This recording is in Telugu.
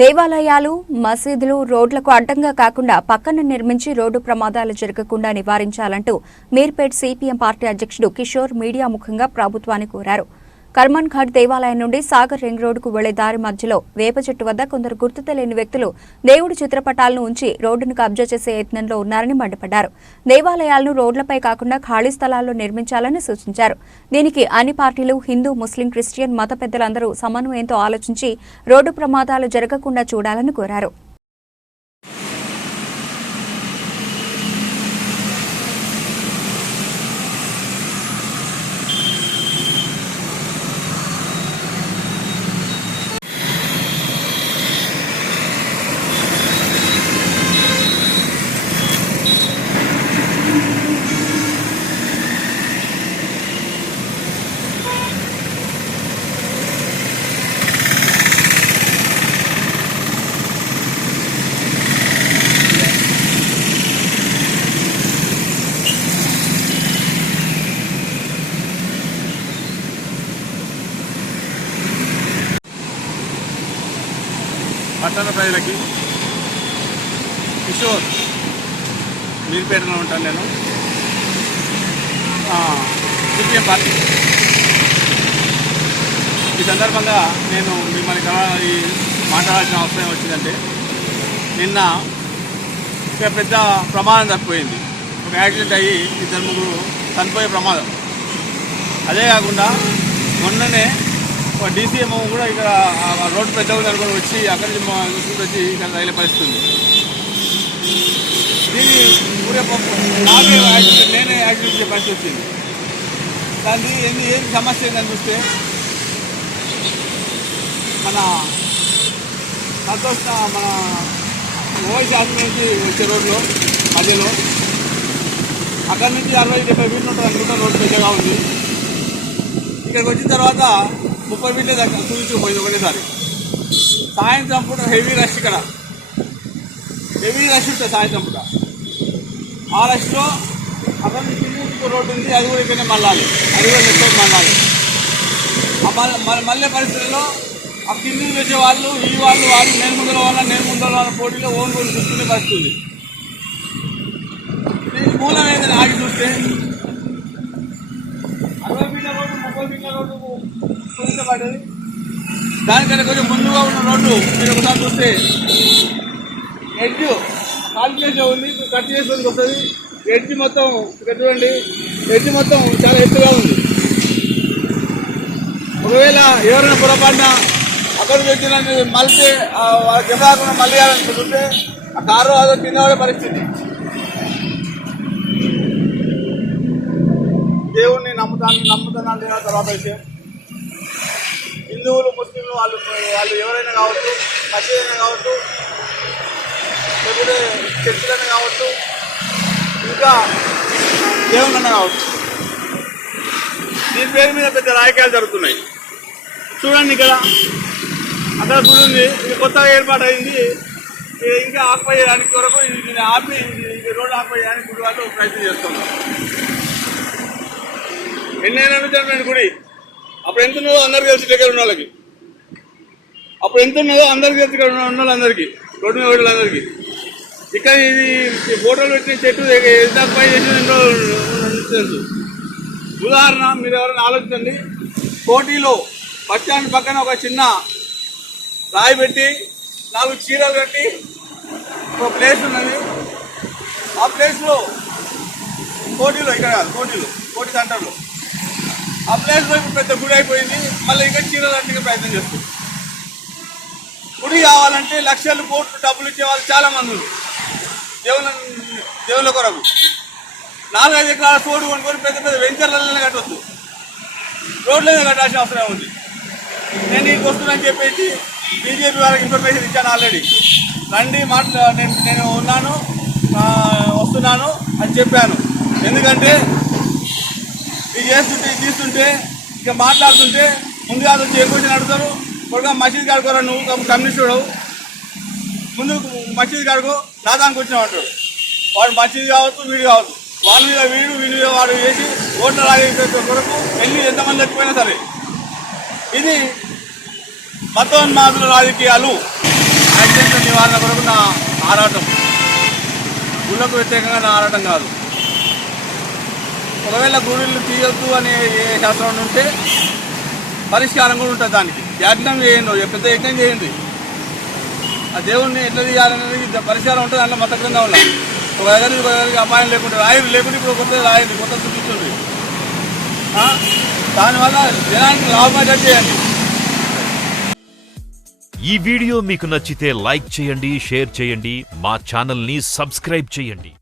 దేవాలయాలు, మసీదులు రోడ్లకు అడ్డంగా కాకుండా పక్కన నిర్మించి రోడ్డు ప్రమాదాలు జరగకుండా నివారించాలంటూ మీర్పేట్ సిపిఎం పార్టీ అధ్యక్షుడు కిషోర్ మీడియా ముఖంగా ప్రభుత్వాన్ని కోరారు. కర్మన్ ఘాట్ దేవాలయం నుండి సాగర్ రింగ్ రోడ్డుకు వెళ్లే దారి మధ్యలో వేప చెట్టు వద్ద కొందరు గుర్తు తెలియని వ్యక్తులు దేవుడి చిత్రపటాలను ఉంచి రోడ్డును కబ్జా చేసే యత్నంలో ఉన్నారని మండిపడ్డారు. దేవాలయాలను రోడ్లపై కాకుండా ఖాళీ స్థలాల్లో నిర్మించాలని సూచించారు. దీనికి అన్ని పార్టీలు, హిందూ, ముస్లిం, క్రిస్టియన్ మత పెద్దలందరూ సమన్వయంతో ఆలోచించి రోడ్డు ప్రమాదాలు జరగకుండా చూడాలని కోరారు. పట్టణ ప్రజలకి కిషోర్ మీర్పేటలో ఉంటాను. నేను సిపిఎం పార్టీ. ఈ సందర్భంగా నేను మిమ్మల్ని మాట్లాడాల్సిన అవసరం వచ్చిందంటే, నిన్న ఒక పెద్ద ప్రమాదం తప్పిపోయింది. ఒక యాక్సిడెంట్ అయ్యి 2-3 చనిపోయే ప్రమాదం. అదే కాకుండా మొన్ననే ఒక డీసీఎం కూడా ఇక్కడ రోడ్డు పెద్ద అనుకుని వచ్చి అక్కడి నుంచి చూసుకుంటూ వచ్చి ఇక్కడ రైలు పరిస్థితి ఉంది. దీన్ని నాకే యాక్సిడెంట్, నేనే యాక్సిడెంట్ చేసే పరిస్థితి వచ్చింది. దాన్ని ఏం సమస్య ఏంటని చూస్తే, మన సంతోష మన ఓవైసీ ఆఫీస్ నుంచి వచ్చే రోడ్లో మధ్యలో అక్కడి నుంచి 60-70 ఫీట్లు ఉంటుంది అనుకుంటా. రోడ్డు పెద్దగా ఉంది. ఇక్కడికి వచ్చిన తర్వాత 30 ఫీట్లే దగ్గర చూపించుకుపోయింది ఒకటేసారి. సాయంత్రం పూట హెవీ రష్, ఇక్కడ హెవీ రష్ ఉంటుంది సాయంత్రం పూట. ఆ రష్లో అక్కడ నుంచి ఇంకో రోడ్డు ఉంది, అది కూడా ఇక్కడనే మళ్ళాలి, అది కూడా నెట్వర్క్ మళ్ళాలి. మళ్ళీ పరిస్థితుల్లో ఆ కింది వచ్చే వాళ్ళు, ఈ వాళ్ళు నేను ముందర వాళ్ళ పోటీలో ఓన్ చూసుకునే పరిస్థితి. దీనికి మూలం ఏదైనా ఆగి చూస్తే 60 ఫీట్ల రోడ్డు 30 ఫీట్ల రోడ్డు పడ్డది. దానికంటే కొంచెం ముందుగా ఉన్న రోడ్డు మీరు ఒకసారి చూస్తే ఎడ్జ్ కాల్కులేషన్ ఉంది, కట్ చేసుకోనికి వస్తుంది. ఎడ్జ్ మొత్తం ఇక్కడ చూడండి, ఎడ్జ్ మొత్తం చాలా ఎత్తుగా ఉంది. ఒకవేళ ఎవరైనా పొరపాటున అక్కడికి వచ్చిన మళ్ళీ కెమెరాకుండా మళ్ళీ చూస్తే ఆ కారు అదో కింద పడే పరిస్థితి. దేవుణ్ణి నమ్ముతున్నాను లేదా తర్వాత విషయం. హిందువులు, ముస్లింలు వాళ్ళు ఎవరైనా కావచ్చు, మసీదైనా కావచ్చు, లేకపోతే చర్చిలైనా కావచ్చు, ఇంకా దేవుళ్ళైనా కావచ్చు, దీని పేరు మీద పెద్ద రాజకీయాలు జరుగుతున్నాయి. చూడండి ఇక్కడ, అక్కడ చూడండి, ఇది కొత్తగా ఏర్పాటు అయింది. ఇంకా ఆక్యుపై చేయడానికి వరకు దీన్ని ఆపి రోడ్డు ఆక్యుపై చేయడానికి గుడి వాళ్ళు ప్రయత్నం చేస్తున్నారు. ఎన్నైనా నుంచి గుడి అప్పుడు ఎంత ఉన్నదో అందరికీ తెలిసి దగ్గర ఉన్న వాళ్ళకి, అప్పుడు ఎంత ఉన్నదో అందరికీ తెలిసి ఇక్కడ ఉన్న వాళ్ళందరికీ, రోడ్డు మీద వాళ్ళందరికీ. ఇక్కడ ఇది ఫోటోలు పెట్టిన చెట్టు పై చేసిన తెలుసు. ఉదాహరణ మీరు ఎవరైనా ఆలోచించండి. కోటిలో బస్ స్టాండ్ పక్కన ఒక చిన్న రాయి పెట్టి 4 చీరలు కట్టి ఒక ప్లేస్ ఉన్నది. ఆ ప్లేస్లో కోటిలో, ఇక్కడ కాదు కోటి సెంటర్లో, ఆ ప్లేస్లో ఇప్పుడు పెద్ద గుడి అయిపోయింది. మళ్ళీ ఇంకా చీరలు అంటే ప్రయత్నం చేస్తుంది. గుడి కావాలంటే లక్షలు కోట్లు డబ్బులు ఇచ్చే వాళ్ళు చాలా మంది ఉన్నారు. దేవుళ్ళ కొరకు 4-5 ఎకరాల తోడు కొనుక్కొని పెద్ద పెద్ద వెంచర్లలోనే కట్టవచ్చు, రోడ్లనే కట్టాల్సిన అవసరం ఉంది. నేను ఇంటికి వస్తున్నానని చెప్పేసి బీజేపీ వాళ్ళకి ఇన్ఫర్మేషన్ ఇచ్చాను ఆల్రెడీ. రండి నేను వస్తున్నాను అని చెప్పాను. ఎందుకంటే ఇది తీస్తుంటే ఇక మాట్లాడుతుంటే ముందుగా వచ్చి ఏ క్వశ్చన్ అడుగుతారు. కొడుగా మసీద్ కాడుకోరా, నువ్వు కమ్యూనిస్టుడు, ముందు మసీద్ కాడుకో, నా దానికి వచ్చినావు అంటాడు. వాడు మసీద్ కావచ్చు, వీడు కావచ్చు, వాళ్ళ మీద వీడి మీద వాడు వేసి ఓట్ల రాజకీయ కొరకు ఎంతమంది చచ్చిపోయినా సరే ఇది మతోన్మాదుల రాజకీయాలు. యాక్సిడెంట్ల నివారణ కొరకు నా ఆరాటం. గుళ్ళకు వ్యతిరేకంగా నా ఆరాటం కాదు. ఒకవేళ గుడిలు తీయొద్దు అనే ఏ శాస్త్రం ఉంటే పరిష్కారం కూడా ఉంటుంది. దానికి యజ్ఞం చేయండి, పెద్ద యజ్ఞం చేయండి. ఆ దేవుణ్ణి ఎట్లా తీయాలనేది పరిష్కారం ఉంటుంది. దాంట్లో మత గ్రంథం ఉన్నాయి. ఒక దగ్గరికి అపాయం లేకుండా రాయుడు లేకుండా ఇప్పుడు కొత్త రాయండి, కొత్త చూపిస్తుంది. దానివల్ల జనానికి లాభం చేయండి. ఈ వీడియో మీకు నచ్చితే లైక్ చేయండి, షేర్ చేయండి, మా ఛానల్ని సబ్స్క్రైబ్ చేయండి.